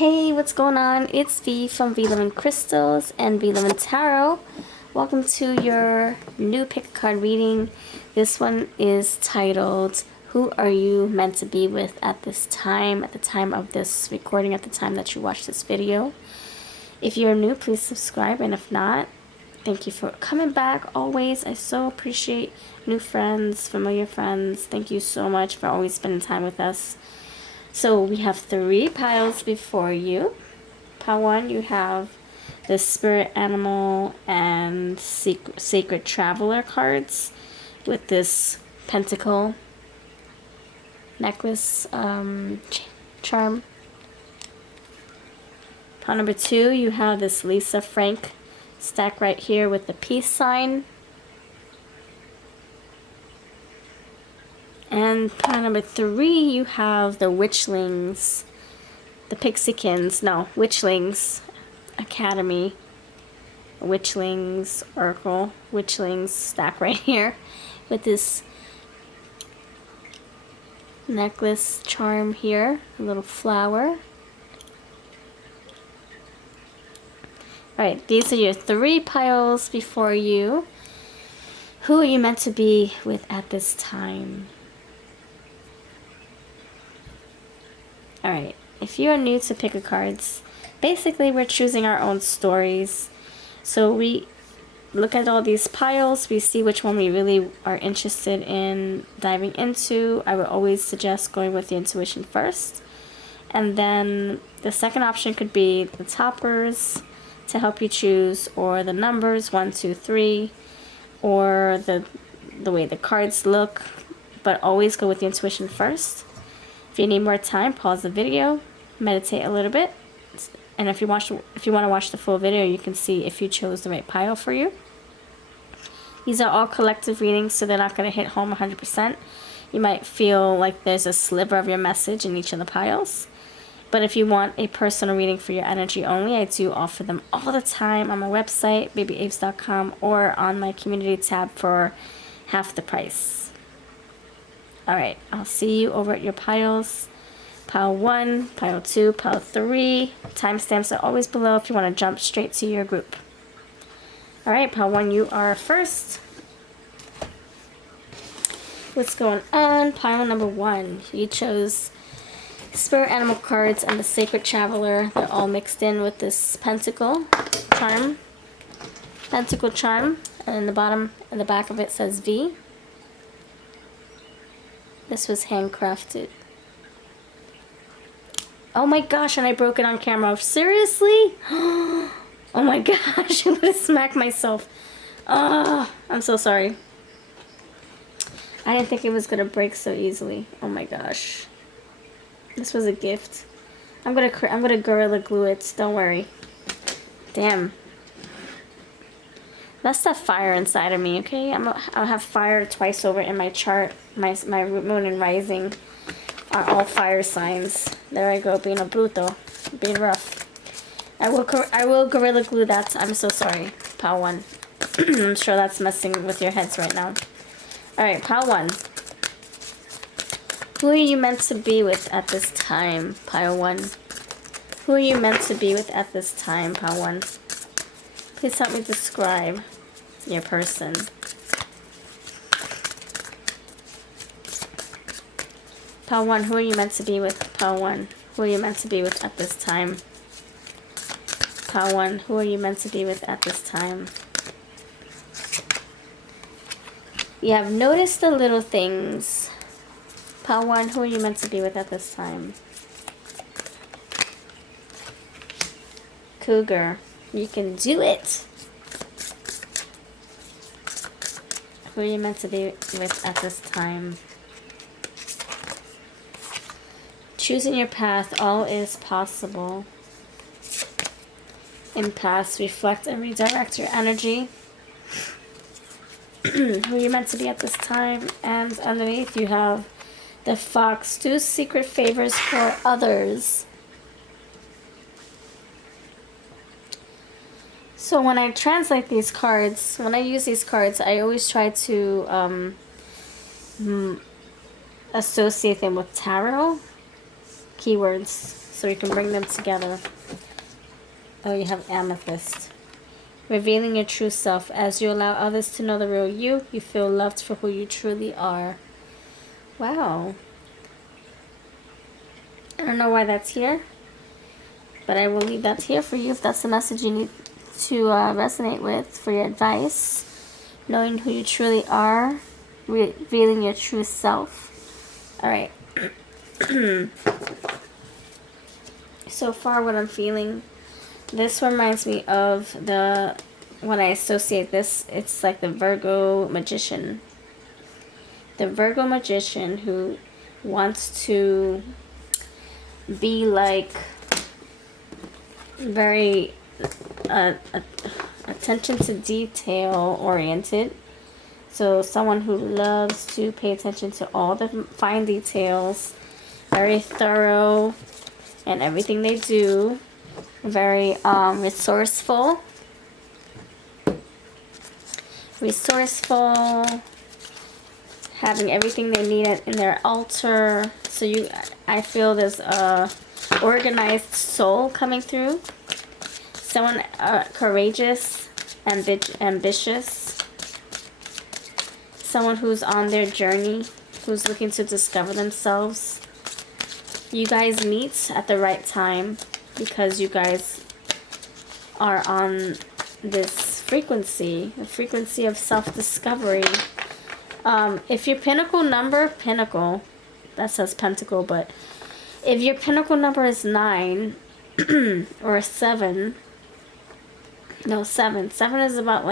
Hey, what's going on? It's V from VLoveCrystals and VLoveTarot. Welcome to your new pick a card reading. This one is titled, Who Are You Meant to Be With at This Time? At the time of this recording, at the time that you watch this video. If you're new, please subscribe, and if not, thank you for coming back always. I so appreciate new friends, familiar friends. Thank you so much for always spending time with us. So we have 3 piles before you. Pile 1, you have the Spirit Animal and Sacred Traveler cards with this pentacle necklace charm. Pile number 2, you have this Lisa Frank stack right here with the peace sign. And pile number 3, you have the Witchlings, the Pixiekins, no, Witchlings Academy, Witchlings Oracle, Witchlings stack right here with this necklace charm here, a little flower. Alright, these are your 3 piles before you. Who are you meant to be with at this time? Alright, if you are new to pick a cards, basically we're choosing our own stories. So we look at all these piles, we see which one we really are interested in diving into. I would always suggest going with the intuition first. And then the second option could be the toppers to help you choose, or the numbers 1, 2, 3, or the way the cards look, but always go with the intuition first. If you need more time, pause the video, meditate a little bit, and if you want to watch the full video, you can see if you chose the right pile for you. These are all collective readings, so they're not going to hit home 100%. You might feel like there's a sliver of your message in each of the piles. But if you want a personal reading for your energy only, I do offer them all the time on my website, babyaves.com, or on my community tab for half the price. Alright, I'll see you over at your piles. Pile 1, pile 2, pile 3. Timestamps are always below if you want to jump straight to your group. Alright, pile 1, you are first. What's going on? Pile number 1. You chose Spirit Animal cards and the Sacred Traveler. They're all mixed in with this pentacle charm. Pentacle charm. And in the bottom and the back of it says V. This was handcrafted. Oh my gosh, and I broke it on camera. Seriously? Oh my gosh, I'm gonna smack myself. Oh, I'm so sorry. I didn't think it was gonna break so easily. Oh my gosh. This was a gift. I'm gonna Gorilla Glue it, don't worry. Damn. That's that fire inside of me, okay? I'll have fire twice over in my chart. My moon and rising are all fire signs. There I go, being a bruto, being rough. I will Gorilla Glue that. I'm so sorry, pile 1. I'm sure that's messing with your heads right now. Alright, pile 1. Who are you meant to be with at this time, pile 1? Who are you meant to be with at this time, pile 1? Please help me describe your person. Pile 1, who are you meant to be with? Pile 1, who are you meant to be with at this time? Pile 1, who are you meant to be with at this time? You have noticed the little things. Pile 1, who are you meant to be with at this time? Cougar, you can do it. Who are you meant to be with at this time? Choosing your path, all is possible. Impasse, reflect and redirect your energy. Who are you meant to be at this time? And underneath you have the fox, do secret favors for others. So when I translate these cards, when I use these cards, I always try to associate them with tarot keywords. so you can bring them together. Oh, you have amethyst. Revealing your true self. As you allow others to know the real you, you feel loved for who you truly are. Wow. I don't know why that's here, but I will leave that here for you if that's the message you need to resonate with for your advice. Knowing who you truly are, revealing your true self. All right. So far, what I'm feeling, this reminds me of when I associate this, it's like the Virgo magician. The Virgo magician who wants to be like very attention to detail oriented. So someone who loves to pay attention to all the fine details, very thorough in everything they do, very resourceful, having everything they need in their altar. So I feel there's a organized soul coming through. Someone courageous, ambitious. Someone who's on their journey, who's looking to discover themselves. You guys meet at the right time because you guys are on this frequency, a frequency of self-discovery. If your pinnacle number, that says pentacle, but if your pinnacle number is 9 or 7, no, 7 is about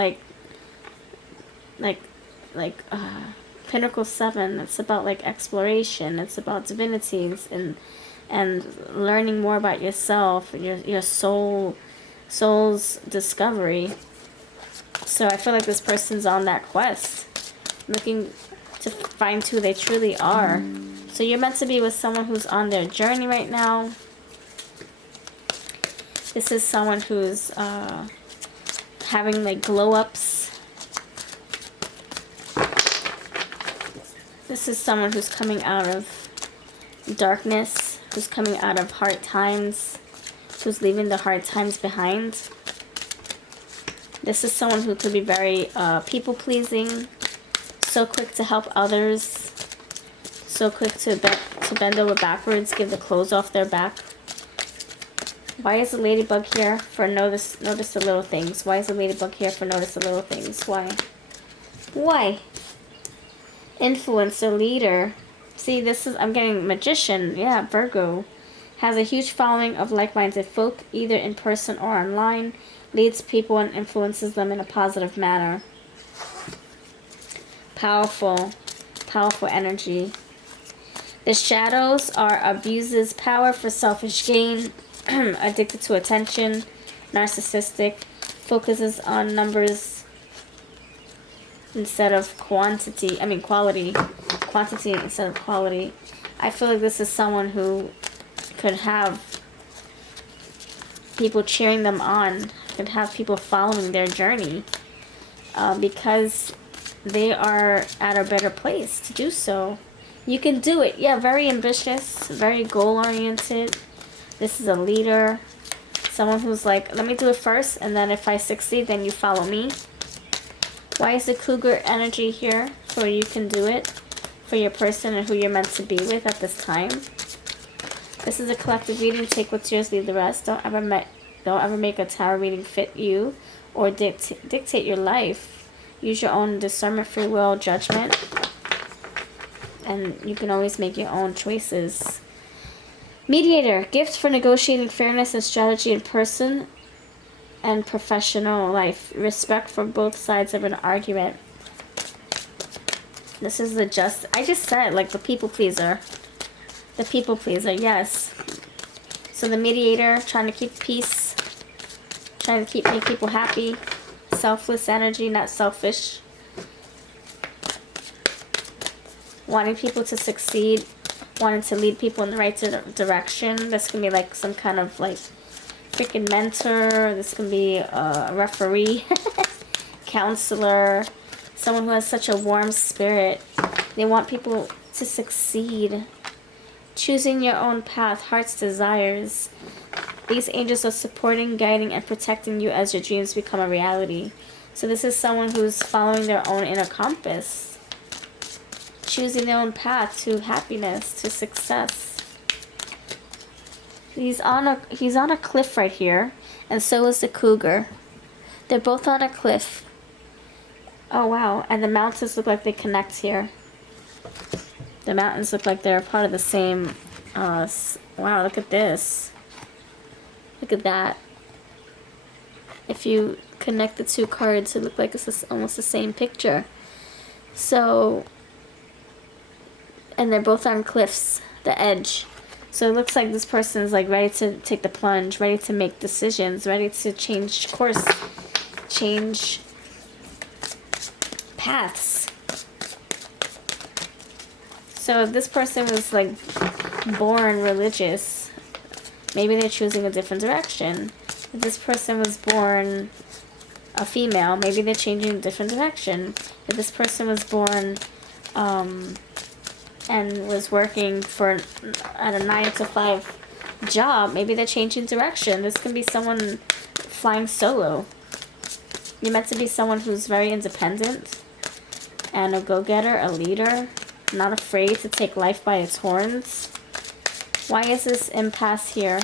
pinnacle 7, it's about like exploration, it's about divinities and learning more about yourself, your soul's discovery. So I feel like this person's on that quest, looking to find who they truly are. So you're meant to be with someone who's on their journey right now. This is someone who's having like glow-ups. This is someone who's coming out of darkness, who's coming out of hard times, who's leaving the hard times behind. This is someone who could be very people-pleasing, so quick to help others, so quick to bend over backwards, give the clothes off their back. Why is the ladybug here? For notice the little things. Why is the ladybug here? For notice the little things. Why? Why? Influencer, leader. See, I'm getting magician. Yeah, Virgo. Has a huge following of like-minded folk, either in person or online. Leads people and influences them in a positive manner. Powerful energy. The shadows abuses power for selfish gain, addicted to attention, narcissistic, focuses on numbers instead of quality instead of quality. I feel like this is someone who could have people cheering them on, could have people following their journey, because they are at a better place to do so. You can do it. Yeah, very ambitious, very goal-oriented. This is a leader. Someone who's like, let me do it first, and then if I succeed, then you follow me. Why is the cougar energy here? So you can do it for your person and who you're meant to be with at this time. This is a collective reading. Take what's yours, leave the rest. Don't ever make a tarot reading fit you or dictate your life. Use your own discernment, free will, judgment. And you can always make your own choices. Mediator. Gift for negotiating fairness and strategy in person and professional life. Respect for both sides of an argument. This is I just said, like, the people pleaser. The people pleaser, yes. So the mediator, trying to keep peace. Trying to make people happy. Selfless energy, not selfish. Wanting people to succeed. Wanting to lead people in the right direction. This can be like some kind of like freaking mentor. This can be a referee. Counselor. Someone who has such a warm spirit. They want people to succeed. Choosing your own path, heart's desires. These angels are supporting, guiding, and protecting you as your dreams become a reality. So this is someone who's following their own inner compass. Choosing their own path to happiness, to success. He's on a cliff right here, and so is the cougar. They're both on a cliff. Oh wow, and the mountains look like they connect here. The mountains look like they're part of the same, wow, look at this. Look at that. If you connect the two cards, it looks like it's almost the same picture. So, and they're both on cliffs, the edge. So it looks like this person is like ready to take the plunge, ready to make decisions, ready to change course, change paths. So if this person was like born religious, maybe they're choosing a different direction. If this person was born a female, maybe they're changing a different direction. If this person was born and was working at a 9-to-5 job, maybe they're changing direction. This can be someone flying solo. You're meant to be someone who's very independent and a go-getter, a leader, not afraid to take life by its horns. Why is this impasse here?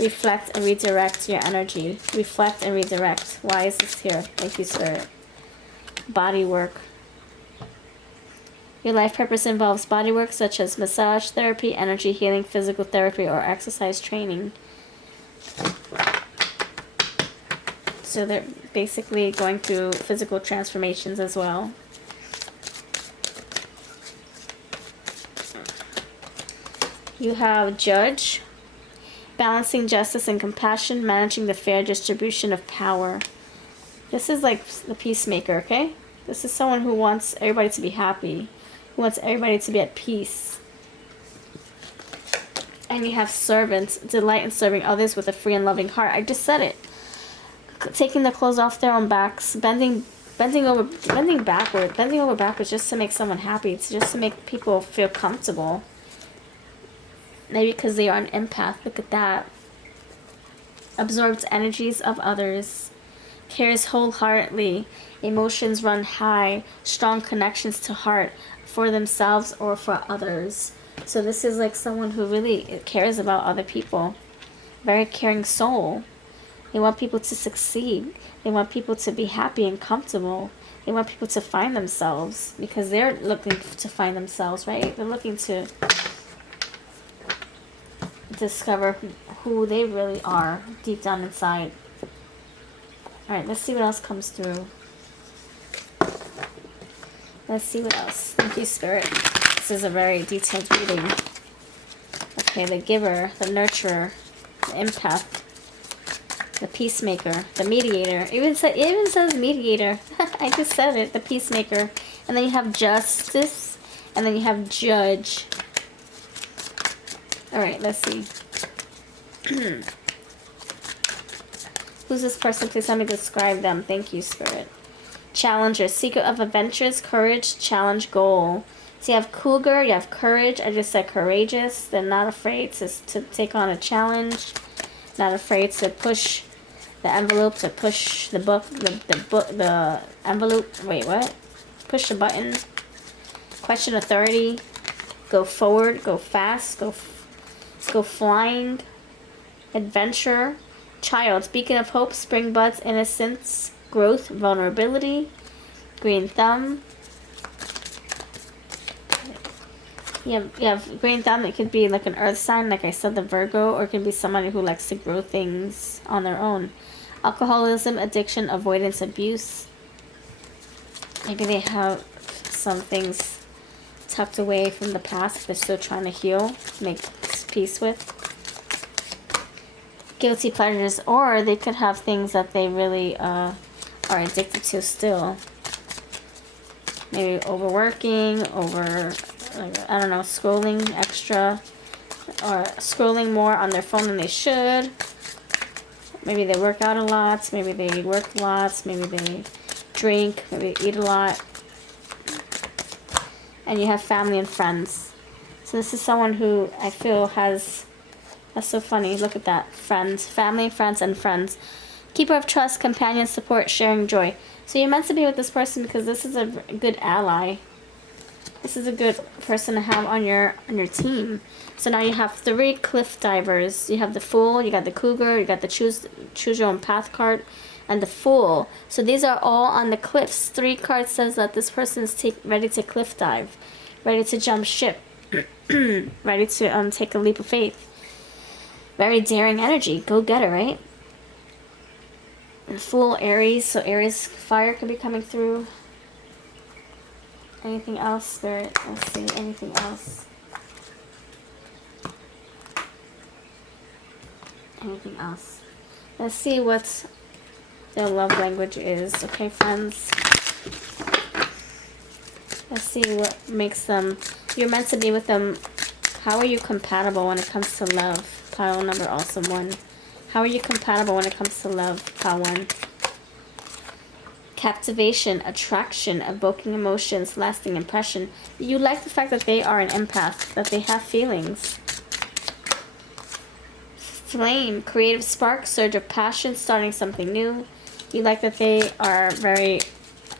Reflect and redirect your energy. Reflect and redirect. Why is this here? Thank you, Spirit. Body work. Your life purpose involves body work such as massage therapy, energy healing, physical therapy, or exercise training. So they're basically going through physical transformations as well. You have Judge, balancing justice and compassion, managing the fair distribution of power. This is like the peacemaker, okay? This is someone who wants everybody to be happy, who wants everybody to be at peace. And you have Servant, delight in serving others with a free and loving heart. I just said it. Taking the clothes off their own backs, bending over backwards just to make someone happy, just to make people feel comfortable. Maybe because they are an empath. Look at that. Absorbs energies of others. Cares wholeheartedly. Emotions run high. Strong connections to heart for themselves or for others. So this is like someone who really cares about other people. Very caring soul. They want people to succeed. They want people to be happy and comfortable. They want people to find themselves because they're looking to find themselves, right? They're looking to discover who they really are deep down inside. Alright, let's see what else comes through. Let's see what else. Thank you, Spirit. This is a very detailed reading. Okay, the giver, the nurturer, the empath, the peacemaker, the mediator. It even says mediator. I just said it. The peacemaker. And then you have justice. And then you have judge. Alright, let's see. Who's this person? Please let me describe them. Thank you, Spirit. Challenger. Seeker of adventures, courage, challenge, goal. So you have cougar, you have courage. I just said courageous. They're not afraid to take on a challenge. Not afraid to push the envelope, to push the the envelope. Wait, what? Push the button. Question authority. Go forward, go fast, go flying. Adventure. Child. Beacon of hope, spring buds, innocence, growth, vulnerability. Green thumb. You have green thumb. It could be like an earth sign, like I said, the Virgo, or it can be somebody who likes to grow things on their own. Alcoholism, addiction, avoidance, abuse. Maybe they have some things tucked away from the past they're still trying to heal, make peace with. Guilty pleasures, or they could have things that they really are addicted to still. Maybe overworking, I don't know, scrolling extra, or scrolling more on their phone than they should. Maybe they work out a lot, maybe they work lots, maybe they drink, maybe they eat a lot. And you have family and friends. So this is someone who I feel has, that's so funny, look at that, friends, family, friends, and friends. Keeper of trust, companion, support, sharing joy. So you're meant to be with this person because this is a good ally. This is a good person to have on your team. So now you have 3 cliff divers. You have the Fool, you got the Cougar, you got the choose your own path card, and the Fool. So these are all on the cliffs. 3 cards says that this person is ready to cliff dive, ready to jump ship, ready to take a leap of faith. Very daring energy. Go get it, right? And Fool, Aries. So Aries fire could be coming through. Anything else, Spirit? Let's see. Anything else? Anything else? Let's see what their love language is. Okay, friends? Let's see what makes them... You're meant to be with them. How are you compatible when it comes to love? Pile number also 1. How are you compatible when it comes to love? Pile 1. Captivation, attraction, evoking emotions, lasting impression. You like the fact that they are an empath, that they have feelings. Flame, creative spark, surge of passion, starting something new. You like that they are very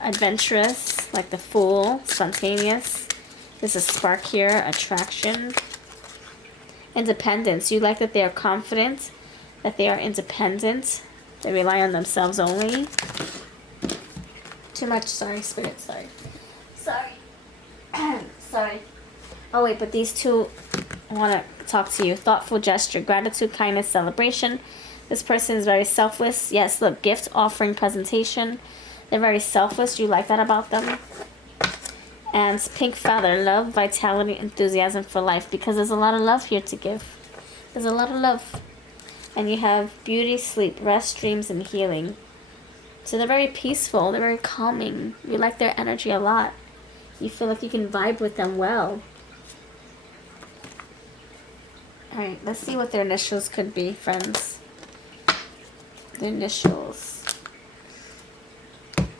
adventurous, like the Fool, spontaneous. There's a spark here, attraction. Independence, you like that they are confident, that they are independent, they rely on themselves only. Too much, sorry, Spirit, sorry. Sorry. Oh wait, but these two want to talk to you. Thoughtful gesture, gratitude, kindness, celebration. This person is very selfless. Yes, look, gift, offering, presentation. They're very selfless. You like that about them. And pink feather, love, vitality, enthusiasm for life. Because there's a lot of love here to give. There's a lot of love. And you have beauty, sleep, rest, dreams, and healing. So they're very peaceful. They're very calming. You like their energy a lot. You feel like you can vibe with them well. Alright, let's see what their initials could be, friends. The initials.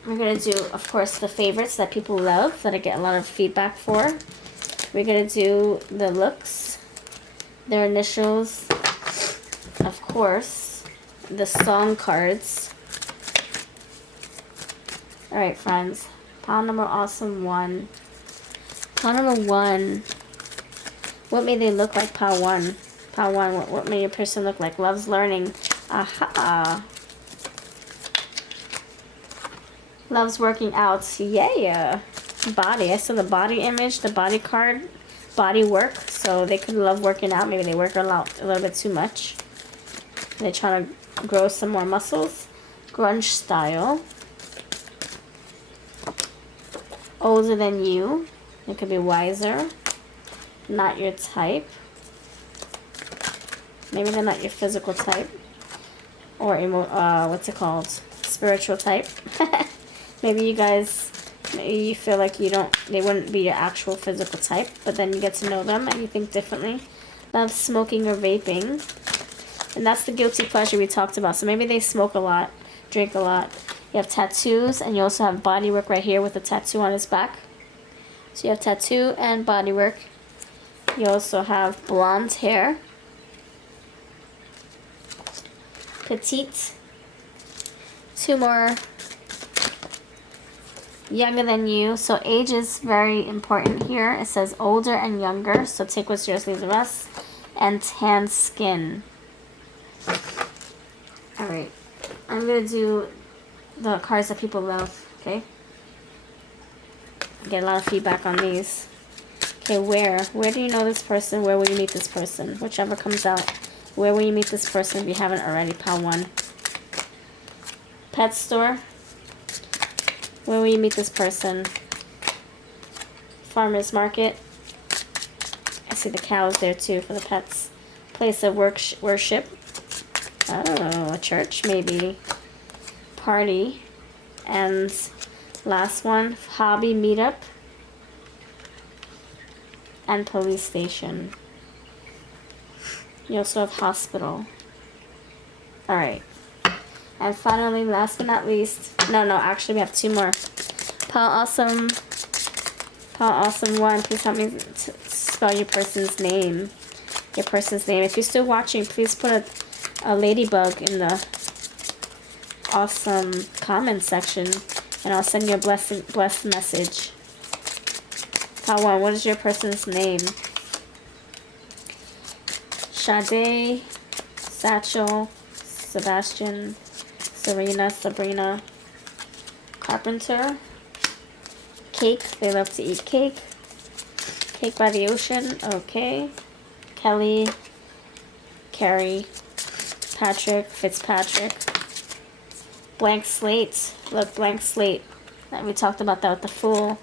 We're going to do, of course, the favorites that people love, that I get a lot of feedback for. We're going to do the looks, their initials, of course, the song cards. Alright, friends. Pile number awesome 1. Pile number 1. What may they look like, pile 1? Pile 1, what may your person look like? Loves learning. Aha. Loves working out. Yeah. Body. I saw the body image, the body card. Body work. So they could love working out. Maybe they work a little bit too much. They're trying to grow some more muscles. Grunge style. Older than you. It could be wiser. Not your type. Maybe they're not your physical type. Or what's it called? Spiritual type. Maybe you guys, maybe you feel like they wouldn't be your actual physical type, but then you get to know them and you think differently. Love smoking or vaping. And that's the guilty pleasure we talked about. So maybe they smoke a lot, drink a lot. You have tattoos, and you also have body work right here with a tattoo on his back. So you have tattoo and body work. You also have blonde hair. Petite. 2 more. Younger than you. So age is very important here. It says older and younger. So take what's yours, leave the rest. And tan skin. Alright. I'm going to do the cards that people love. Okay? Get a lot of feedback on these. Okay, where? Where do you know this person? Where will you meet this person? Whichever comes out. Where will you meet this person if you haven't already? Pile 1. Pet store. Where will you meet this person? Farmer's market. I see the cows there too for the pets. Place of worship. Oh, a church maybe. Party. And last one, hobby meetup. And police station. You also have hospital. Alright. And finally, last but not least, no, actually we have 2 more. Pile Awesome 1, please help me spell your person's name. Your person's name. If you're still watching, please put a ladybug in the awesome comment section, and I'll send you a blessed message. Part 1. What is your person's name? Sade, Satchel, Sebastian, Serena, Sabrina, Carpenter, Cake. They love to eat cake. Cake by the ocean. Okay. Kelly, Carrie, Patrick, Fitzpatrick. Blank slate. Look, blank slate. We talked about that with the Fool.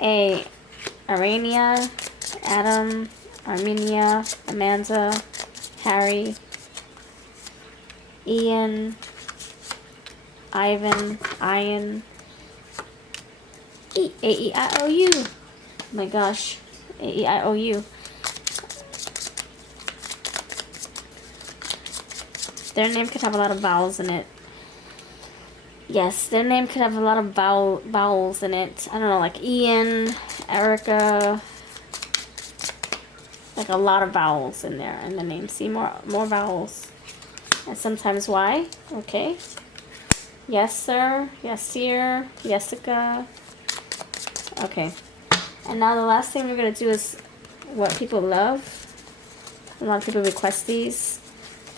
A. Arania, Adam, Armenia, Amanda, Harry, Ian, Ivan, Ian, A-E-I-O-U. Oh my gosh. A-E-I-O-U. Their name could have a lot of vowels in it. Yes, their name could have a lot of vowels in it. I don't know, like Ian, Erica. Like a lot of vowels in there in the name. See, more vowels. And sometimes Y. Okay. Yes, sir. Yes, sir. Jessica. Okay. And now the last thing we're going to do is what people love. A lot of people request these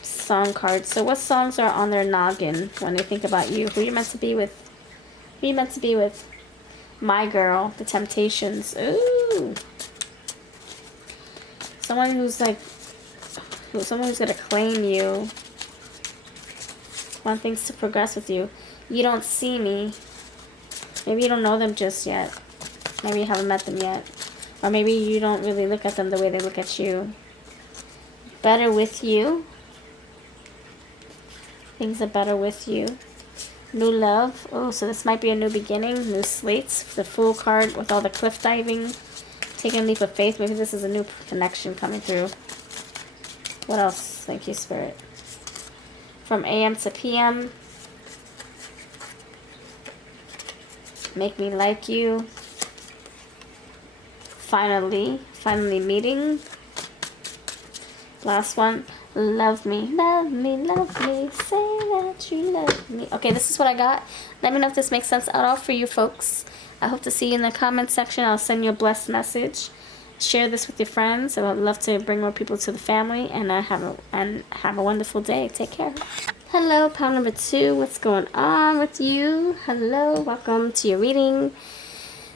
song cards. So what songs are on their noggin when they think about you? Who you're meant to be with? Who you meant to be with? My Girl. The Temptations. Ooh. Someone who's like, someone who's going to claim you. Want things to progress with you. You don't see me. Maybe you don't know them just yet. Maybe you haven't met them yet. Or maybe you don't really look at them the way they look at you. Better with you. Things are better with you. New love. Oh, so this might be a new beginning. New slates. The Fool card with all the cliff diving. Taking a leap of faith. Maybe this is a new connection coming through. What else? Thank you, Spirit. From AM to PM. Make me like you. Finally meeting. Last one. Love me, love me, love me. Say that you love me. Okay, this is what I got. Let me know if this makes sense at all for you folks. I hope to see you in the comment section. I'll send you a blessed message. Share this with your friends. I would love to bring more people to the family. And have a wonderful day. Take care. Hello, pile number 2. What's going on with you? Hello, welcome to your reading.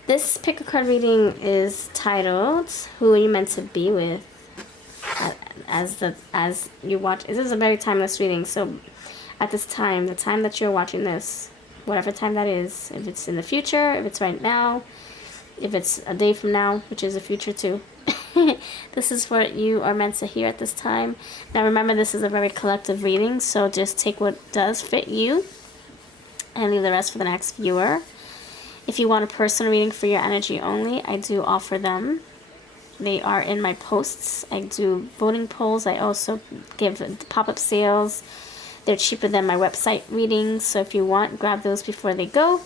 This pick a card reading is titled "Who Are You Meant to Be With?" As you watch, this is a very timeless reading. So, at this time, the time that you're watching this, whatever time that is, if it's in the future, if it's right now, if it's a day from now, which is the future too. This is what you are meant to hear at this time. Now remember, this is a very collective reading, so just take what does fit you and leave the rest for the next viewer. If you want a personal reading for your energy only, I do offer them. They are in my posts. I do voting polls. I also give pop-up sales. They're cheaper than my website readings, so if you want, grab those before they go.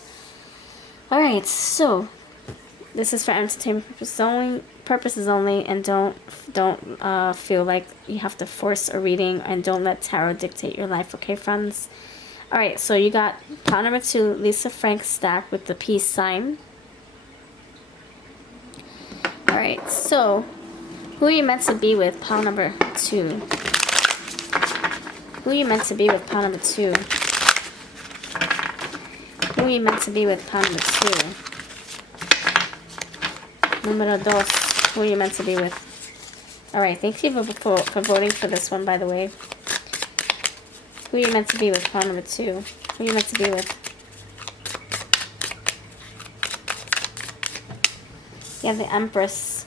Alright, so this is for entertainment purposes only, and don't feel like you have to force a reading, and don't let tarot dictate your life, okay, friends? Alright, so you got pile number 2, Lisa Frank stack with the peace sign. Alright, so who are you meant to be with, pile number 2? Who are you meant to be with, pile number 2? Who are you meant to be with, pile number 2? Numero 2. Who are you meant to be with? Alright, thank you for voting for this one, by the way. Who are you meant to be with, pile number 2? Who are you meant to be with? You have the Empress.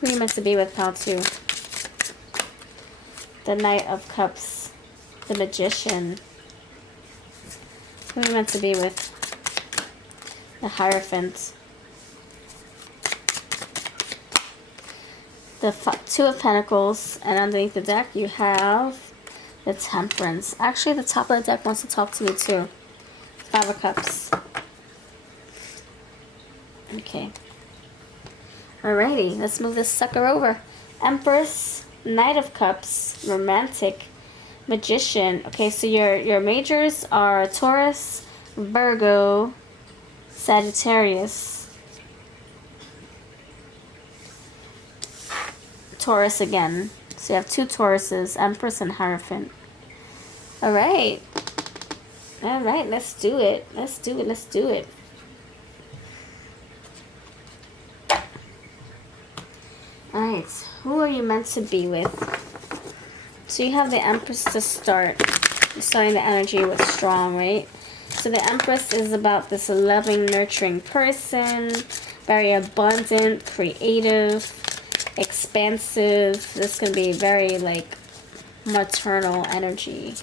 Who are you meant to be with, pile 2? The Knight of Cups. The Magician. Who are you meant to be with? The Hierophant. The 2 of Pentacles. And underneath the deck you have the Temperance. Actually, the top of the deck wants to talk to me too. 5 of Cups. Okay. Alrighty, let's move this sucker over. Empress, Knight of Cups, Romantic, Magician. Okay, so your majors are Taurus, Virgo, Sagittarius, Taurus again. So you have 2 Tauruses, Empress and Hierophant. Alright. Alright, let's do it. Let's do it. Let's do it. Alright, who are you meant to be with? So you have the Empress to start. You're starting the energy with strong, right? So the Empress is about this loving, nurturing person. Very abundant, creative, expansive. This can be very, like, maternal energy.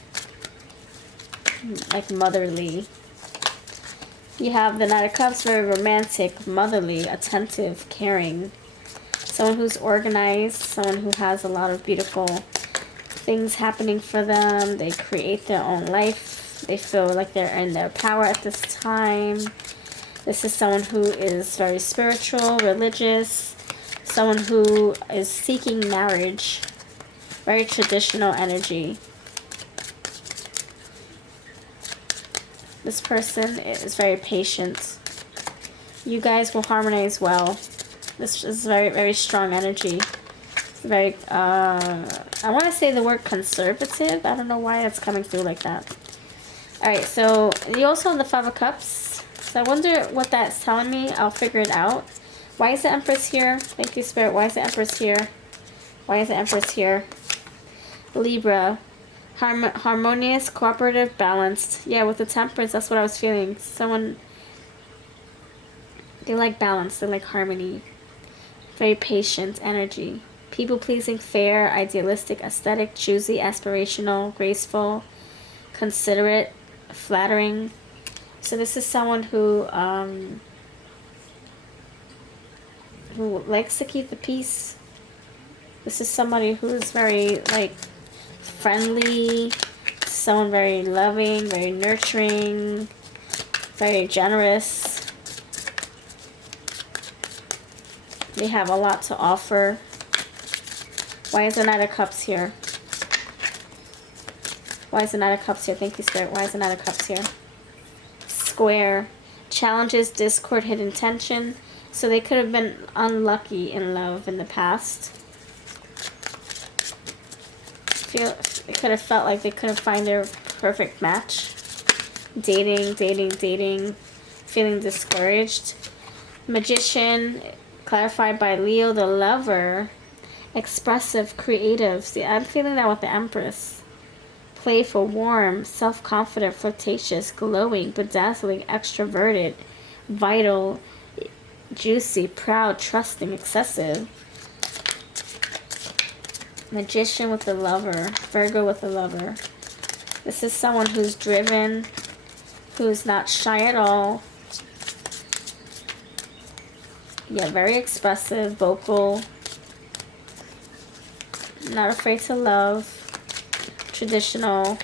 Like motherly. You have the Knight of Cups, very romantic, motherly, attentive, caring. Someone who's organized, someone who has a lot of beautiful things happening for them. They create their own life. They feel like they're in their power at this time. This is someone who is very spiritual, religious, someone who is seeking marriage. Very traditional energy. This person is very patient. You guys will harmonize well. This is very, very strong energy. Very, I want to say the word conservative. I don't know why it's coming through like that. Alright, so you also have the 5 of Cups. So I wonder what that's telling me. I'll figure it out. Why is the Empress here? Thank you, Spirit. Why is the Empress here? Why is the Empress here? Libra. Harmonious, cooperative, balanced. Yeah, with the Temperance, that's what I was feeling. Someone, they like balance. They like harmony. Very patient energy. People-pleasing, fair, idealistic, aesthetic, choosy, aspirational, graceful, considerate, flattering. So this is someone who likes to keep the peace. This is somebody who's very, like, friendly, someone very loving, very nurturing, very generous. They have a lot to offer. Why is the Knight of Cups here? Why is the Knight of Cups here? Thank you, Spirit. Why is the Knight of Cups here? Square. Challenges, discord, hidden tension. So they could have been unlucky in love in the past. It could have felt like they couldn't find their perfect match. Dating. Feeling discouraged. Magician, clarified by Leo, the Lover. Expressive, creative. See, I'm feeling that with the Empress. Playful, warm, self-confident, flirtatious, glowing, bedazzling, extroverted, vital, juicy, proud, trusting, excessive. Magician with the Lover. Virgo with the Lover. This is someone who's driven, who's not shy at all. Yeah, very expressive, vocal. Not afraid to love. Traditional.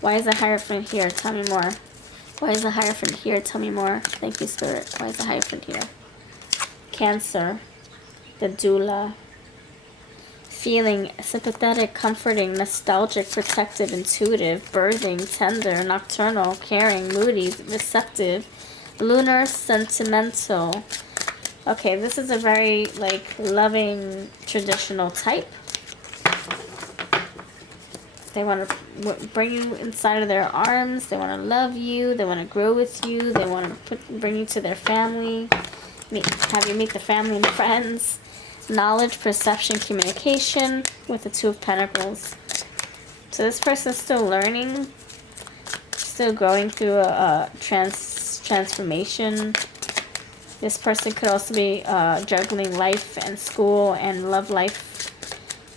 Why is the Hierophant here? Tell me more. Why is the Hierophant here? Tell me more. Thank you, Spirit. Why is the Hierophant here? Cancer. The Doula. Feeling sympathetic, comforting, nostalgic, protective, intuitive, birthing, tender, nocturnal, caring, moody, receptive, lunar, sentimental. Okay, this is a very, like, loving, traditional type. They want to bring you inside of their arms. They want to love you. They want to grow with you. They want to bring you to their family. Have you meet the family and friends. Knowledge, perception, communication with the 2 of Pentacles. So this person's still learning. Still going through a transformation. This person could also be juggling life and school and love life.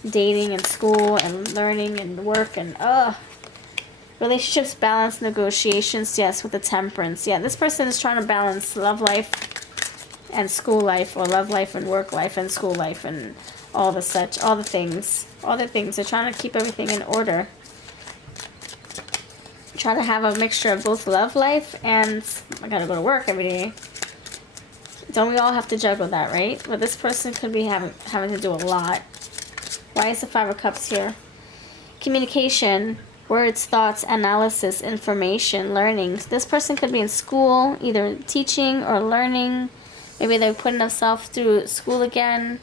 Dating and school and learning and work and relationships, balance, negotiations. Yes, with the Temperance. Yeah, this person is trying to balance love life and school life, or love life and work life and school life and all the things. They're trying to keep everything in order. Try to have a mixture of both love life and I gotta go to work every day. Don't we all have to juggle that, right? But this person could be having to do a lot. Why is the Five of Cups here? Communication, words, thoughts, analysis, information, learning. This person could be in school, either teaching or learning. Maybe they're putting themselves through school again.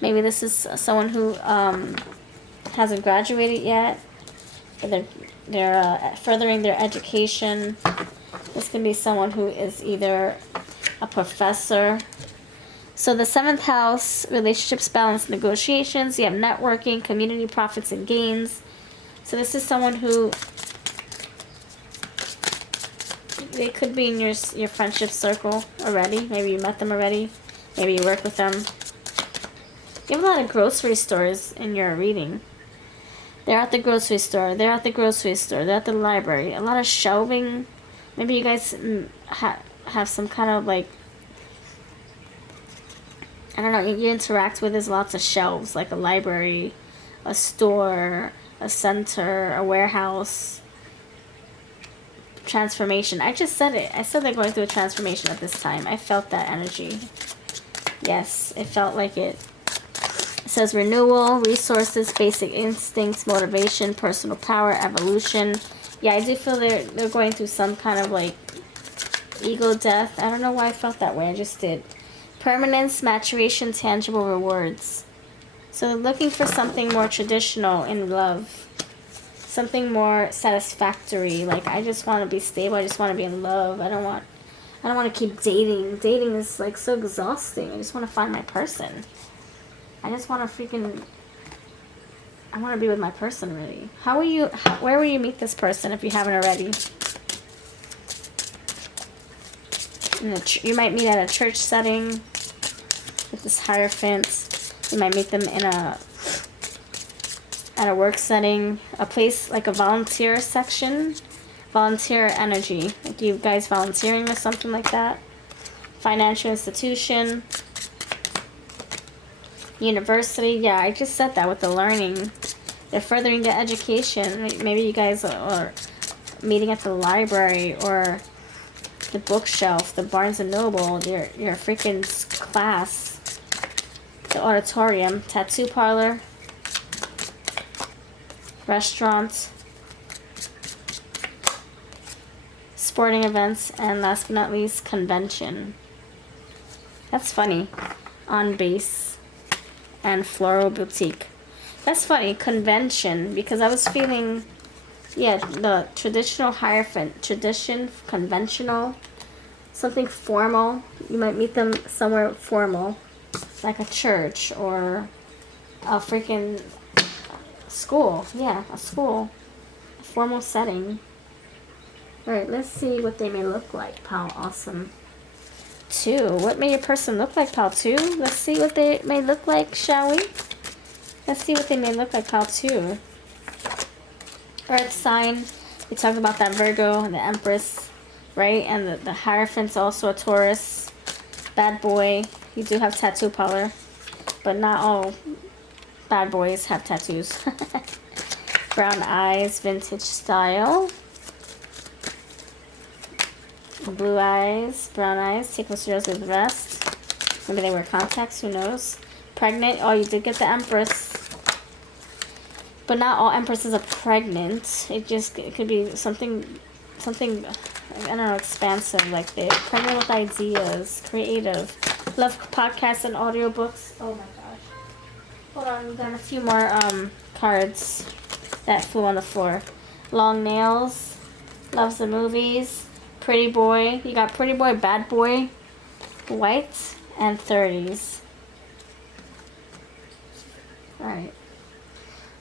Maybe this is someone who hasn't graduated yet. But they're furthering their education. This could be someone who is either a professor. So the 7th house, relationships, balance, negotiations. You have networking, community, profits, and gains. So this is someone who, they could be in your friendship circle already. Maybe you met them already. Maybe you work with them. You have a lot of grocery stores in your reading. They're at the grocery store. They're at the grocery store. They're at the library. A lot of shelving. Maybe you guys have some kind of like, I don't know, you interact with. There's lots of shelves, like a library, a store, a center, a warehouse. Transformation. I just said it. I said they're going through a transformation at this time. I felt that energy. Yes, it felt like it. It says renewal, resources, basic instincts, motivation, personal power, evolution. Yeah, I do feel they're going through some kind of like ego death. I don't know why I felt that way. I just did. Permanence, maturation, tangible rewards. So they're looking for something more traditional in love. Something more satisfactory. Like, I just want to be stable. I just want to be in love. I don't want to keep dating. Dating is like so exhausting. I just want to find my person. I just want to I want to be with my person already. Where will you meet this person if you haven't already? You might meet at a church setting with this Hierophant. You might meet them at a work setting, a place like a volunteer section, volunteer energy. Like you guys volunteering or something like that. Financial institution. University. Yeah, I just said that with the learning. They're furthering their education. Maybe you guys are meeting at the library or the bookshelf, the Barnes and Noble, your freaking class, the auditorium, tattoo parlor, restaurant, sporting events, and last but not least, convention. That's funny. On base and floral boutique. That's funny, convention, because I was feeling, yeah, the traditional Hierophant, tradition, conventional, something formal. You might meet them somewhere formal, like a church or a freaking school. Yeah, a school, a formal setting. Alright, let's see what they may look like, pal. Awesome. 2. What may your person look like, pal? 2. Let's see what they may look like, shall we? Let's see what they may look like, pal. 2. Earth sign. We talked about that Virgo and the Empress, right? And the Hierophant's also a Taurus. Bad boy. You do have tattoo parlor, but not all bad boys have tattoos. Brown eyes, vintage style. Blue eyes, brown eyes. Take those zeros with the rest. Maybe they wear contacts. Who knows? Pregnant. Oh, you did get the Empress. But not all Empresses are pregnant. It could be something, I don't know, expansive. Like they're pregnant with ideas, creative. Love podcasts and audiobooks. Oh my gosh. Hold on, we got a few more cards that flew on the floor. Long nails. Loves the movies. Pretty boy. You got pretty boy, bad boy, white, and 30s. Alright.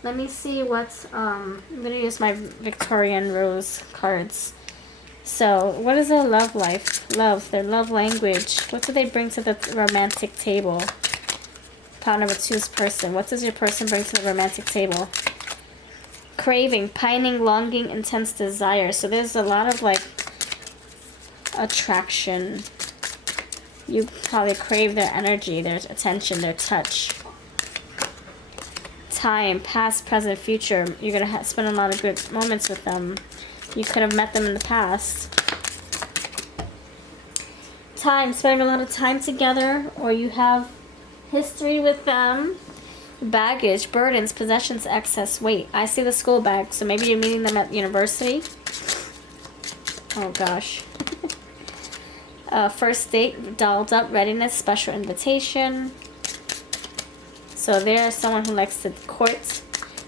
Let me see what's, I'm going to use my Victorian Rose cards. So, what is their love life? Love, their love language. What do they bring to the romantic table? Pile number 2's person. What does your person bring to the romantic table? Craving, pining, longing, intense desire. So there's a lot of like attraction. You probably crave their energy, their attention, their touch. Time, past, present, future. You're going to spend a lot of good moments with them. You could have met them in the past. time, spending a lot of time together, or you have history with them. Baggage, burdens, possessions, excess weight. I see the school bag, so maybe you're meeting them at university. Oh gosh. First date, dolled up, readiness, special invitation. So there's someone who likes to court.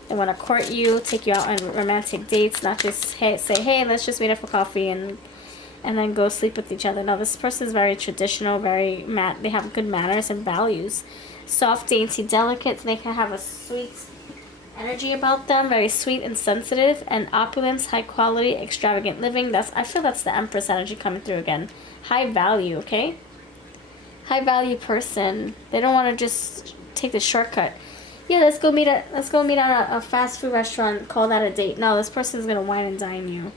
They want to court you, take you out on romantic dates, not just say, hey, let's just meet up for coffee and then go sleep with each other. No, this person is very traditional, they have good manners and values. Soft, dainty, delicate. They can have a sweet energy about them, very sweet and sensitive, and opulence, high quality, extravagant living. I feel that's the Empress energy coming through again. High value, okay? High value person. They don't want to just take the shortcut. Yeah, let's go meet at a fast food restaurant. Call that a date. No, this person is gonna wine and dine you.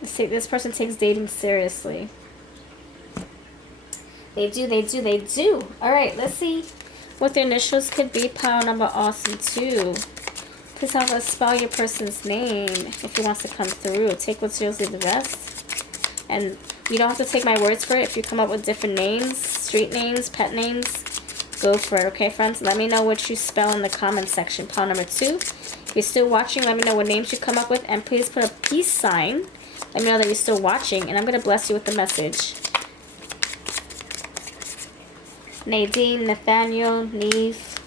This person takes dating seriously. They do. Alright, let's see what their initials could be. Pile number awesome 2. Please help us spell your person's name if he wants to come through. Take what's yours, leave the rest. And you don't have to take my words for it. If you come up with different names, street names, pet names, go for it, okay, friends? Let me know what you spell in the comment section. Pile number 2. If you're still watching, let me know what names you come up with. And please put a peace sign. Let me know that you're still watching. And I'm going to bless you with the message. Nadine, Nathaniel, Neve,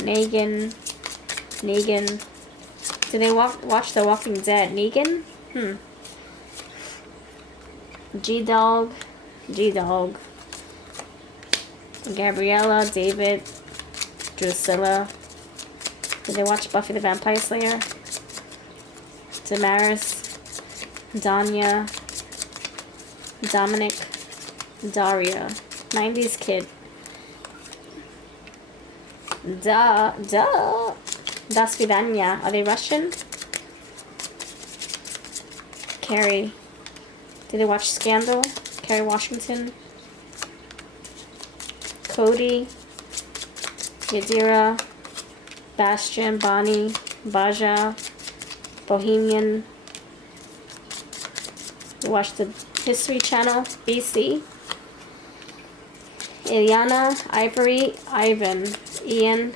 Negan. Do they watch The Walking Dead? Negan? G-Dog. Gabriella, David, Drusilla. Do they watch Buffy the Vampire Slayer? Damaris, Danya, Dominic, Daria. 90s kid. Da svidanya. Are they Russian? Carrie. Do they watch Scandal? Carrie Washington. Cody. Yadira. Bastion. Bonnie. Baja. Bohemian. You watch the History Channel. BC. Ileana, Ivory, Ivan, Ian,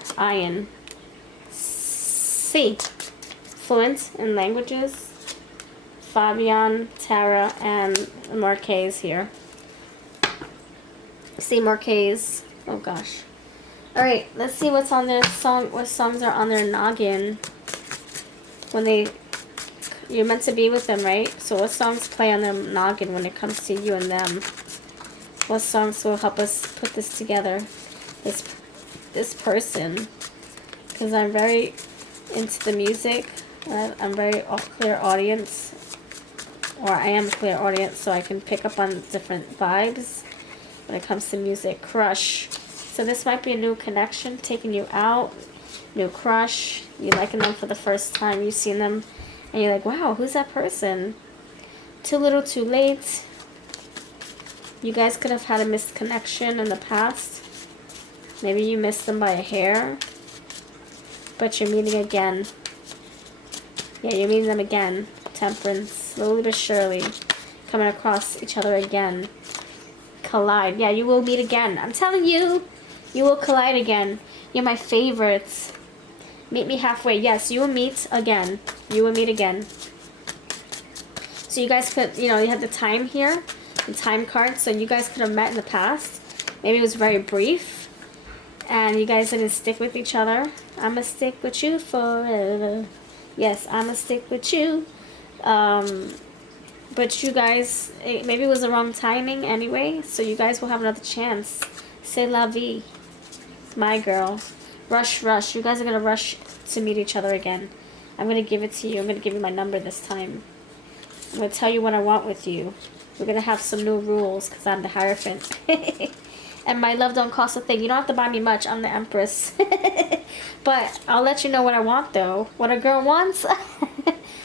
C. Fluent in languages. Fabian, Tara, and Marquez here. C. Marquez. Oh gosh. Alright, let's see what's on their song. What songs are on their noggin when you're meant to be with them, right? So what songs play on their noggin when it comes to you and them? What songs will help us put this together? This person, because I'm very into the music. I'm very clear audience, or I am a clear audience, so I can pick up on different vibes when it comes to music. Crush. So this might be a new connection, taking you out. New crush. You liking them for the first time. You've seen them, and you're like, wow, who's that person? Too little, too late. You guys could have had a missed connection in the past. Maybe you missed them by a hair. But you're meeting again. Yeah, you're meeting them again. Temperance. Slowly but surely. Coming across each other again. Collide. Yeah, you will meet again. I'm telling you. You will collide again. You're my favorites. Meet me halfway. Yes, you will meet again. You will meet again. So you guys could, you have the time here. The time card, so you guys could have met in the past. Maybe it was very brief, and you guys didn't stick with each other. I'ma stick with you forever. Yes, I'ma stick with you. But you guys, maybe it was the wrong timing anyway, so you guys will have another chance. C'est la vie. My girl. Rush. You guys are gonna rush to meet each other again. I'm gonna give it to you. I'm gonna give you my number this time. I'm gonna tell you what I want with you. We're going to have some new rules because I'm the Hierophant. And my love don't cost a thing. You don't have to buy me much. I'm the Empress. But I'll let you know what I want, though. What a girl wants.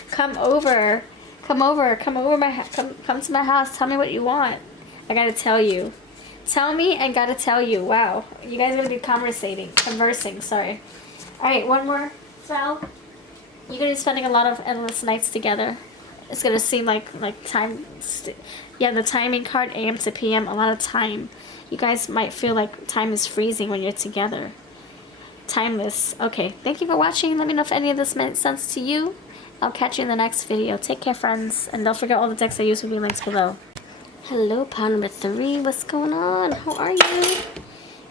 Come over. Come to my house. Tell me what you want. I got to tell you. Tell me and got to tell you. Wow. You guys are going to be conversing. Sorry. All right, one more spell. You're going to be spending a lot of endless nights together. It's gonna seem like time. Yeah, the timing card, AM to PM. A lot of time. You guys might feel like time is freezing when you're together. Timeless. Okay, thank you for watching. Let me know if any of this made sense to you. I'll catch you in the next video. Take care, friends. And don't forget all the decks I use will be linked below. Hello, pile number 3. What's going on? How are you?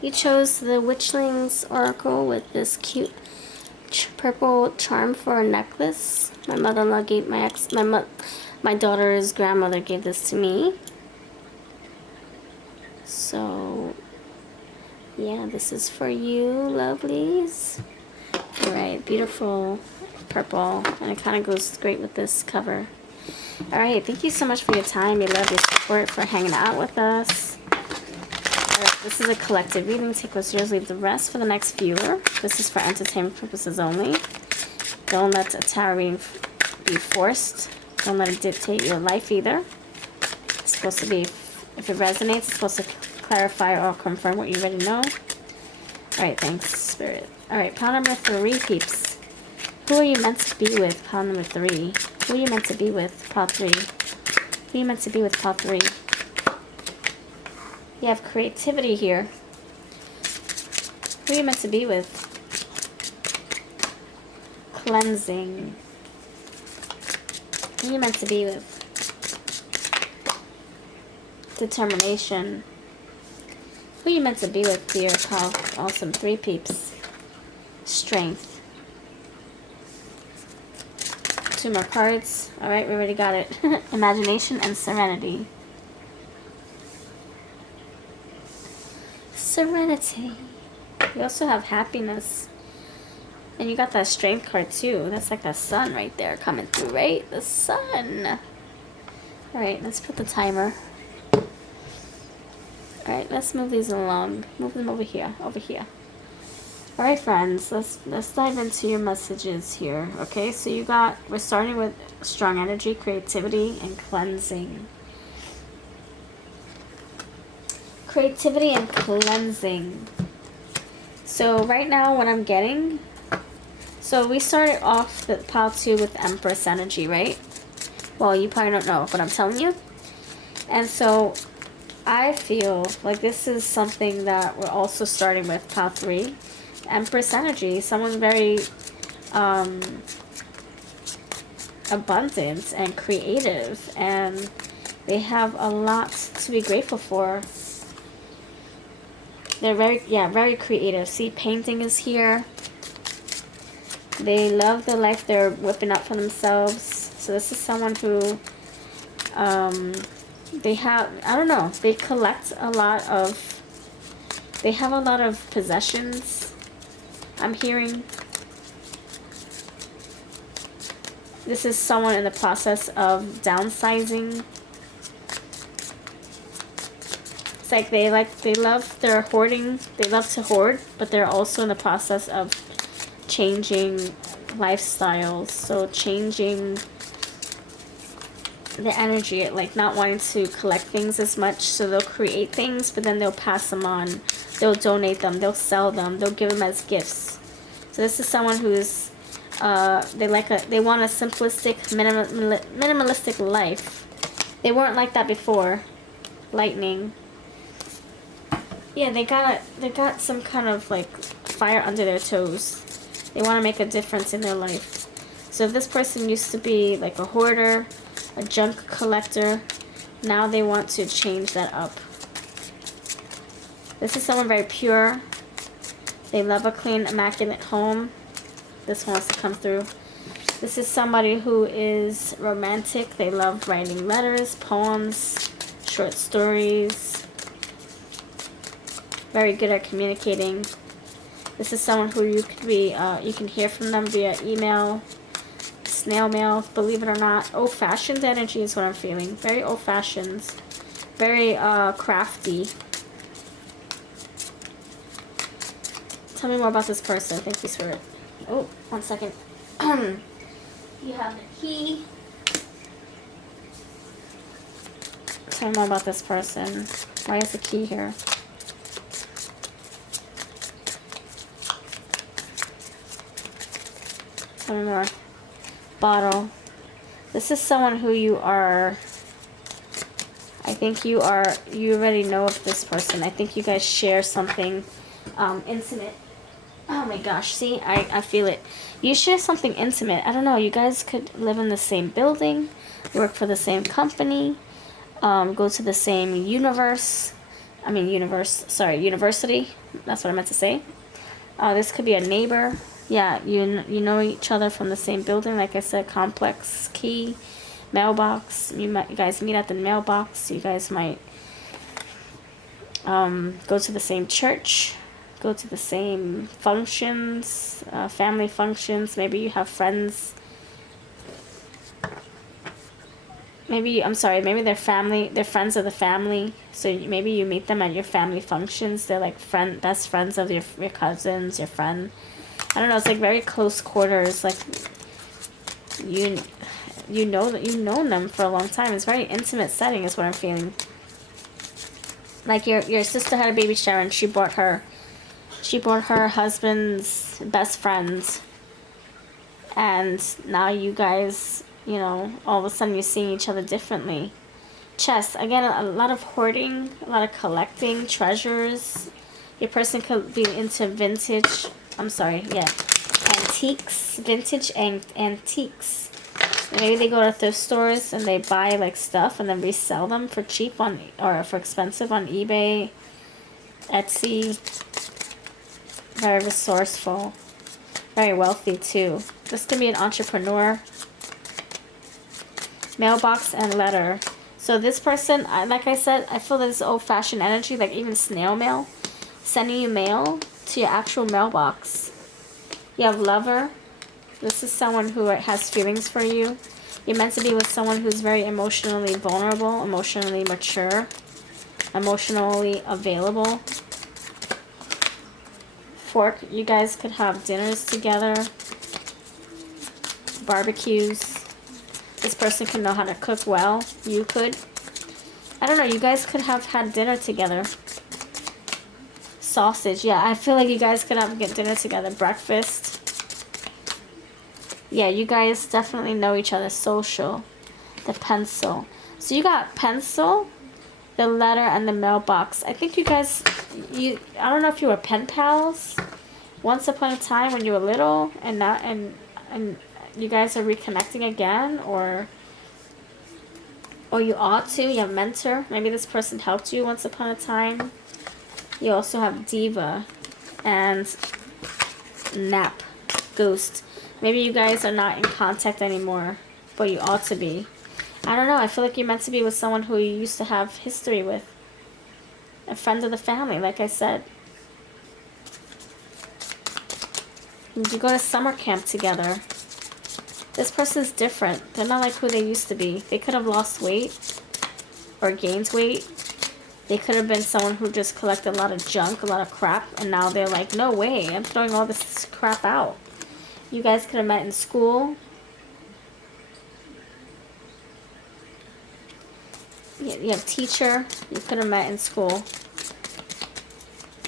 You chose the Witchlings Oracle with this cute purple charm for a necklace. My mother-in-law gave my daughter's grandmother gave this to me. So, yeah, this is for you, lovelies. Alright, beautiful purple. And it kind of goes great with this cover. Alright, thank you so much for your time, your love, your support, for hanging out with us. Alright, this is a collective reading. Take what's yours, leave the rest for the next viewer. This is for entertainment purposes only. Don't let a tarot reading be forced. Don't let it dictate your life either. It's supposed to be, if it resonates, it's supposed to clarify or confirm what you already know. Alright, thanks, Spirit. Alright, pile number 3, peeps. Who are you meant to be with, pile number 3? Who are you meant to be with, pile 3? Who are you meant to be with, pile 3? You have creativity here. Who are you meant to be with? Cleansing. Who are you meant to be with? Determination. Who are you meant to be with here, pile? Awesome, 3 peeps. Strength. 2 more cards. Alright, we already got it. Imagination and serenity. Serenity. You also have happiness. And you got that strength card too. That's like the sun right there coming through, right? The sun. Alright, let's put the timer. Alright, let's move these along. Move them over here. Over here. Alright, friends. Let's dive into your messages here. Okay, so we're starting with strong energy, creativity, and cleansing. Creativity and cleansing. So right now what I'm getting, so we started off the pile 2 with Empress energy, right? Well, you probably don't know, but I'm telling you. And so I feel like this is something that we're also starting with pile 3. Empress energy. Someone's very abundant and creative, and they have a lot to be grateful for. They're very creative. See, painting is here. They love the life they're whipping up for themselves. So this is someone who, they have, I don't know, they collect a lot of, they have a lot of possessions, I'm hearing. This is someone in the process of downsizing. It's like they love their hoarding. They love to hoard, but they're also in the process of changing lifestyles. So changing the energy, like not wanting to collect things as much. So they'll create things, but then they'll pass them on. They'll donate them. They'll sell them. They'll give them as gifts. So this is someone who's they want a simplistic, minimalistic life. They weren't like that before. Lightning. Yeah, they got some kind of like fire under their toes. They want to make a difference in their life. So if this person used to be like a hoarder, a junk collector, now they want to change that up. This is someone very pure. They love a clean, immaculate home. This wants to come through. This is somebody who is romantic. They love writing letters, poems, short stories. Very good at communicating. This is someone who you could be, you can hear from them via email, snail mail, believe it or not. Old-fashioned energy is what I'm feeling. Very old-fashioned. Very crafty. Tell me more about this person. Thank you, Spirit. Oh, 1 second. You have the key. Tell me more about this person. Why is the key here? Tell me more. Bottle. This is someone who you are... I think you already know of this person. I think you guys share something intimate. Oh my gosh, see? I feel it. You share something intimate. I don't know, you guys could live in the same building, work for the same company, go to the same university. That's what I meant to say. This could be a neighbor. Yeah, you know each other from the same building. Like I said, complex, key, mailbox. You guys meet at the mailbox. You guys might go to the same church, go to the same functions, family functions. Maybe you have friends. Maybe they're friends of the family. So maybe you meet them at your family functions. They're like best friends of your cousins, your friend. I don't know, it's like very close quarters. Like you've known them for a long time. It's a very intimate setting is what I'm feeling. Like your sister had a baby shower and she brought her husband's best friends. And now you guys, you know, all of a sudden you're seeing each other differently. Chest, again, a lot of hoarding, a lot of collecting treasures. Your person could be into vintage, antiques, vintage and antiques. Maybe they go to thrift stores and they buy like stuff and then resell them for cheap or for expensive on eBay, Etsy. Very resourceful, very wealthy too. This could be an entrepreneur. Mailbox and letter. So this person, like I said, I feel this old-fashioned energy, like even snail mail, sending you mail to your actual mailbox. You have lover. This is someone who has feelings for you. You're meant to be with someone who's very emotionally vulnerable, emotionally mature, emotionally available. Fork, you guys could have dinners together, barbecues. This person can know how to cook well. You could. I don't know, you guys could have had dinner together. Sausage, yeah, I feel like you guys could get dinner together. Breakfast. Yeah, you guys definitely know each other. Social. The pencil. So you got pencil, the letter, and the mailbox. I think you guys, I don't know if you were pen pals once upon a time when you were little, and you guys are reconnecting again, or you ought to. You have mentor. Maybe this person helped you once upon a time. You also have diva and nap, ghost. Maybe you guys are not in contact anymore, but you ought to be. I don't know. I feel like you're meant to be with someone who you used to have history with. A friend of the family, like I said. You go to summer camp together. This person's different. They're not like who they used to be. They could have lost weight or gained weight. They could have been someone who just collected a lot of junk, a lot of crap, and now they're like, no way, I'm throwing all this crap out. You guys could have met in school. You have teacher. You could have met in school.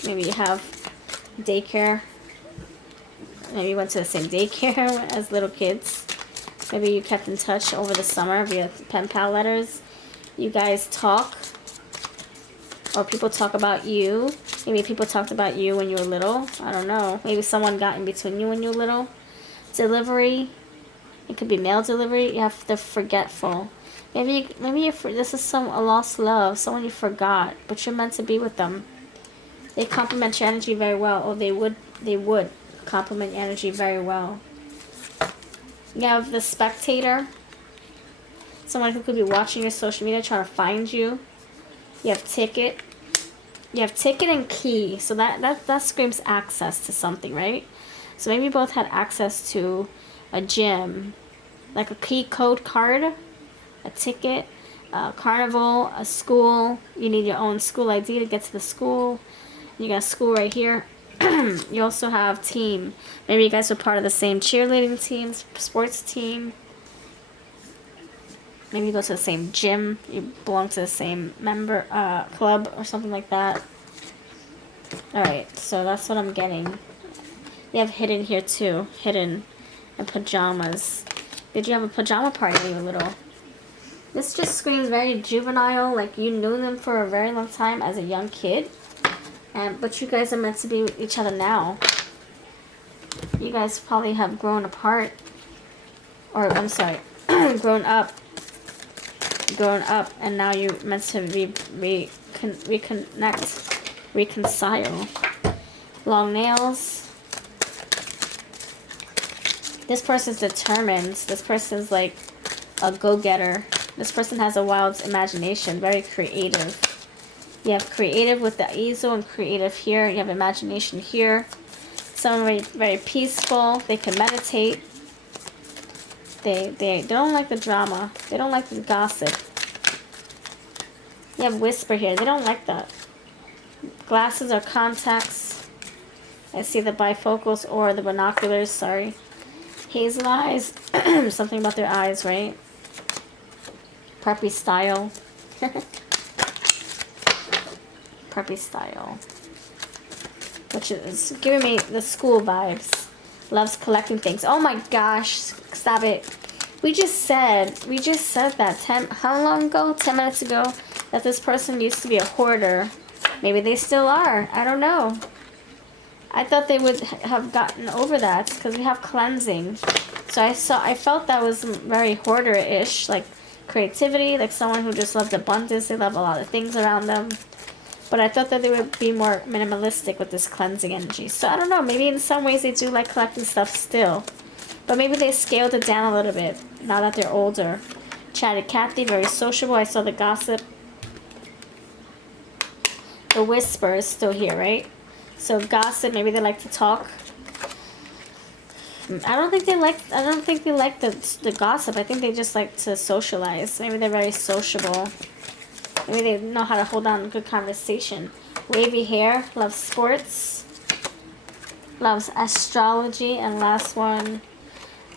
Maybe you have daycare. Maybe you went to the same daycare as little kids. Maybe you kept in touch over the summer via pen pal letters. You guys talk. Or people talk about you. Maybe people talked about you when you were little. I don't know. Maybe someone got in between you when you were little. Delivery. It could be mail delivery. You have the forgetful. Maybe this is a lost love. Someone you forgot. But you're meant to be with them. They complement your energy very well. Or they would complement your energy very well. You have the spectator. Someone who could be watching your social media trying to find you. You have ticket. You have ticket and key. So that screams access to something, right? So maybe you both had access to a gym. Like a key code card. A ticket. A carnival. A school. You need your own school ID to get to the school. You got school right here. You also have team. Maybe you guys were part of the same cheerleading team, sports team. Maybe you go to the same gym. You belong to the same member club or something like that. Alright, so that's what I'm getting. You have hidden here too. Hidden and pajamas. Did you have a pajama party when you were little? This just screams very juvenile, like you knew them for a very long time as a young kid. But you guys are meant to be with each other now. You guys probably have grown apart. Or, I'm sorry, grown up, and now you're meant to reconnect, reconcile. Long nails. This person's determined. This person's like a go-getter. This person has a wild imagination, very creative. You have creative with the easel and creative here. You have imagination here. Someone very, very peaceful. They can meditate. They don't like the drama. They don't like the gossip. You have whisper here. They don't like that. Glasses or contacts. I see the bifocals or the binoculars, sorry. Hazel eyes. Something about their eyes, right? Preppy style. Preppy style. Which is giving me the school vibes. Loves collecting things. Oh my gosh. Stop it. We just said that how long ago? 10 minutes ago. That this person used to be a hoarder. Maybe they still are. I don't know. I thought they would have gotten over that because we have cleansing. So I felt that was very hoarder-ish, like creativity, like someone who just loves abundance. They love a lot of things around them. But I thought that they would be more minimalistic with this cleansing energy. So I don't know. Maybe in some ways they do like collecting stuff still. But maybe they scaled it down a little bit now that they're older. Chatty Cathy, very sociable. I saw the gossip. The whisper is still here, right? So gossip, maybe they like to talk. I don't think they like the gossip. I think they just like to socialize. Maybe they're very sociable. Maybe they know how to hold on to good conversation. Wavy hair, loves sports. Loves astrology. And last one,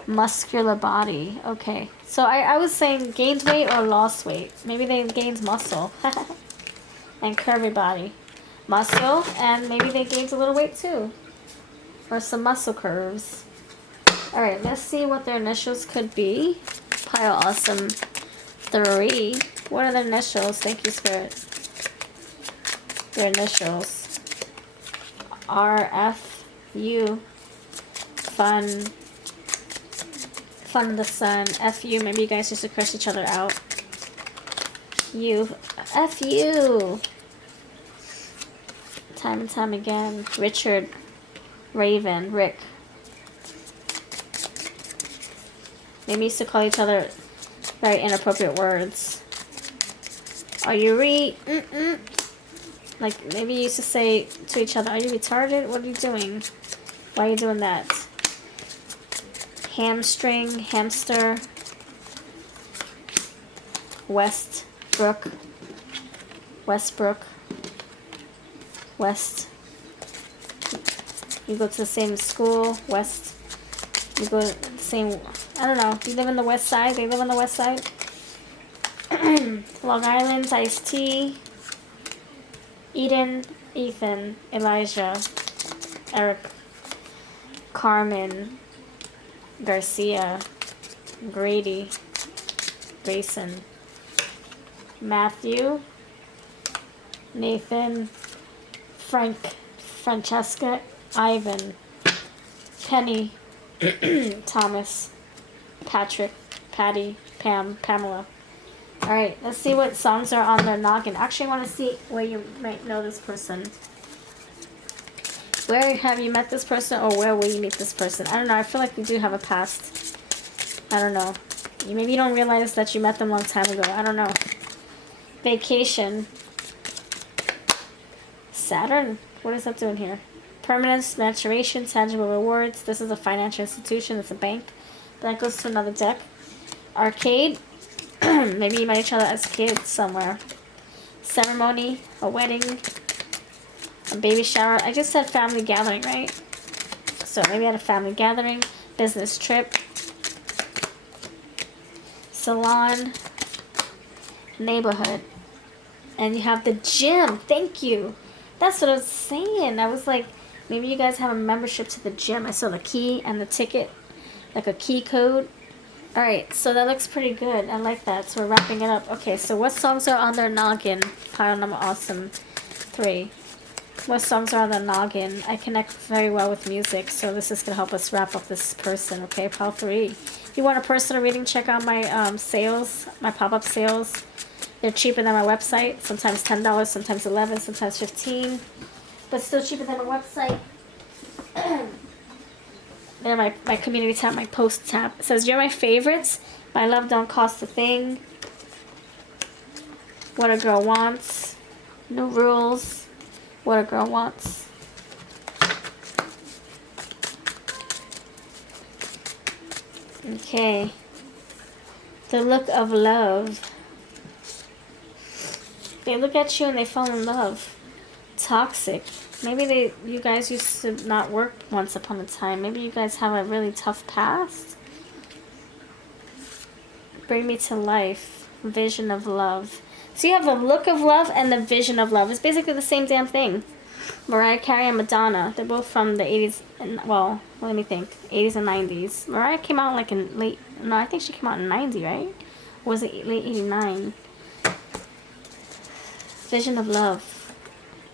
muscular body. Okay. So I was saying gained weight or lost weight. Maybe they gained muscle. And curvy body. Muscle, and maybe they gained a little weight too. Or some muscle curves. Alright, let's see what their initials could be. Pile awesome 3. What are their initials? Thank you, Spirit. Their initials. RFU. Fun. Fun of the sun. FU. Maybe you guys just to crush each other out. FU. Time and time again. Richard. Raven. Rick. Maybe used to call each other very inappropriate words. Are you Like, maybe you used to say to each other, are you retarded? What are you doing? Why are you doing that? Hamstring, hamster. Westbrook. West. You go to the same school. West. You go to the same... I don't know. You live in the west side? They live on the west side? Long Island, iced tea. Eden, Ethan, Elijah, Eric, Carmen, Garcia, Grady, Grayson, Matthew, Nathan, Frank, Francesca, Ivan, Penny, Thomas, Patrick, Patty, Pam, Pamela. Alright, let's see what songs are on their noggin. Actually, I want to see where you might know this person. Where have you met this person, or where will you meet this person? I don't know. I feel like you do have a past. I don't know. Maybe you don't realize that you met them a long time ago. I don't know. Vacation. Saturn? What is that doing here? Permanence, maturation, tangible rewards. This is a financial institution. It's a bank. That goes to another deck. Arcade. Maybe you met each other as kids somewhere. Ceremony. A wedding. A baby shower. I just said family gathering, right? So maybe at a family gathering. Business trip. Salon. Neighborhood. And you have the gym. Thank you. That's what I was saying. I was like, maybe you guys have a membership to the gym. I saw the key and the ticket. Like a key code. Alright, so that looks pretty good. I like that. So we're wrapping it up. Okay, so what songs are on their noggin? Pile number awesome 3. What songs are on their noggin? I connect very well with music, so this is going to help us wrap up this person, okay? Pile 3. If you want a personal reading, check out my sales, my pop-up sales. They're cheaper than my website. Sometimes $10, sometimes $11, sometimes $15. But still cheaper than my website. There, my community tab, my post tab. It says, you're my favorites. My love don't cost a thing. What a girl wants. No rules. What a girl wants. Okay. The look of love. They look at you and they fall in love. Toxic. Maybe you guys used to not work once upon a time. Maybe you guys have a really tough past. Bring me to life. Vision of love. So you have the look of love and the vision of love. It's basically the same damn thing. Mariah Carey and Madonna. They're both from the 80s. And, well, let me think. 80s and 90s. Mariah came out like in late... No, I think she came out in 90, right? Or was it late 89? Vision of love.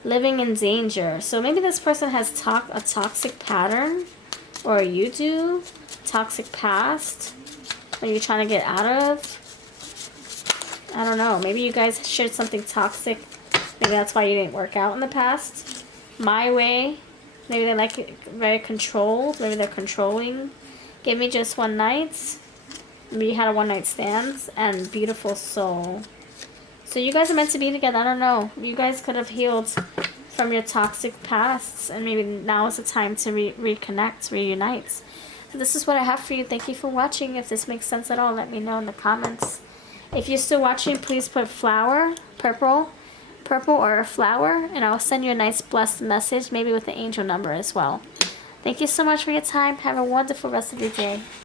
Living in danger. So maybe this person has a toxic pattern. Or you do. Toxic past. That you're trying to get out of. I don't know. Maybe you guys shared something toxic. Maybe that's why you didn't work out in the past. My way. Maybe they like it very controlled. Maybe they're controlling. Give me just one night. Maybe you had a one-night stand. And beautiful soul. So you guys are meant to be together. I don't know. You guys could have healed from your toxic pasts. And maybe now is the time to reconnect, reunite. So this is what I have for you. Thank you for watching. If this makes sense at all, let me know in the comments. If you're still watching, please put flower, purple or a flower, and I'll send you a nice blessed message, maybe with the angel number as well. Thank you so much for your time. Have a wonderful rest of your day.